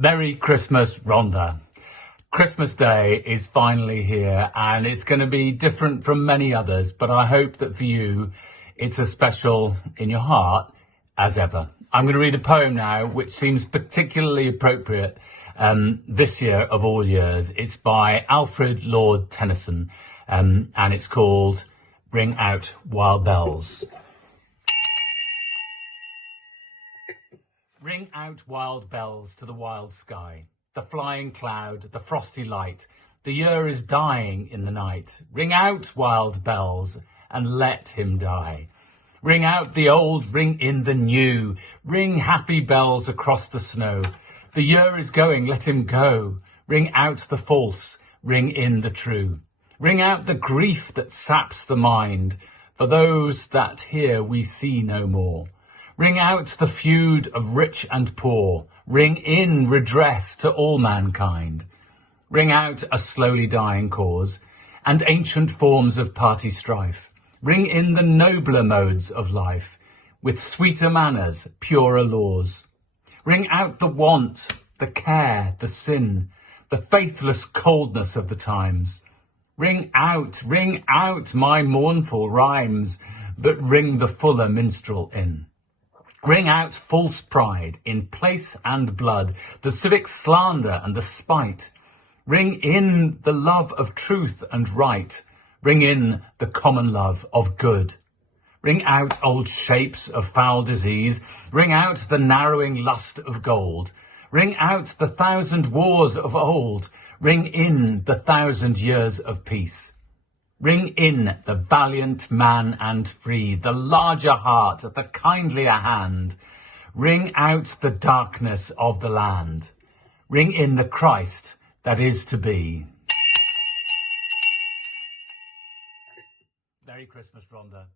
Merry Christmas, Rhondda. Christmas Day is finally here and it's going to be different from many others, but I hope that for you it's as special in your heart as ever. I'm going to read a poem now which seems particularly appropriate this year of all years. It's by Alfred Lord Tennyson and it's called Ring Out Wild Bells. Ring out wild bells to the wild sky, the flying cloud, the frosty light. The year is dying in the night. Ring out wild bells and let him die. Ring out the old, ring in the new. Ring happy bells across the snow. The year is going, let him go. Ring out the false, ring in the true. Ring out the grief that saps the mind. For those that here we see no more. Ring out the feud of rich and poor. Ring in redress to all mankind. Ring out a slowly dying cause and ancient forms of party strife. Ring in the nobler modes of life with sweeter manners, purer laws. Ring out the want, the care, the sin, the faithless coldness of the times. Ring out my mournful rhymes, but ring the fuller minstrel in. Ring out false pride in place and blood, the civic slander and the spite. Ring in the love of truth and right. Ring in the common love of good. Ring out old shapes of foul disease. Ring out the narrowing lust of gold. Ring out the 1,000 wars of old. Ring in the 1,000 years of peace. Ring in the valiant man and free, the larger heart, the kindlier hand. Ring out the darkness of the land. Ring in the Christ that is to be. Merry Christmas, Rhondda.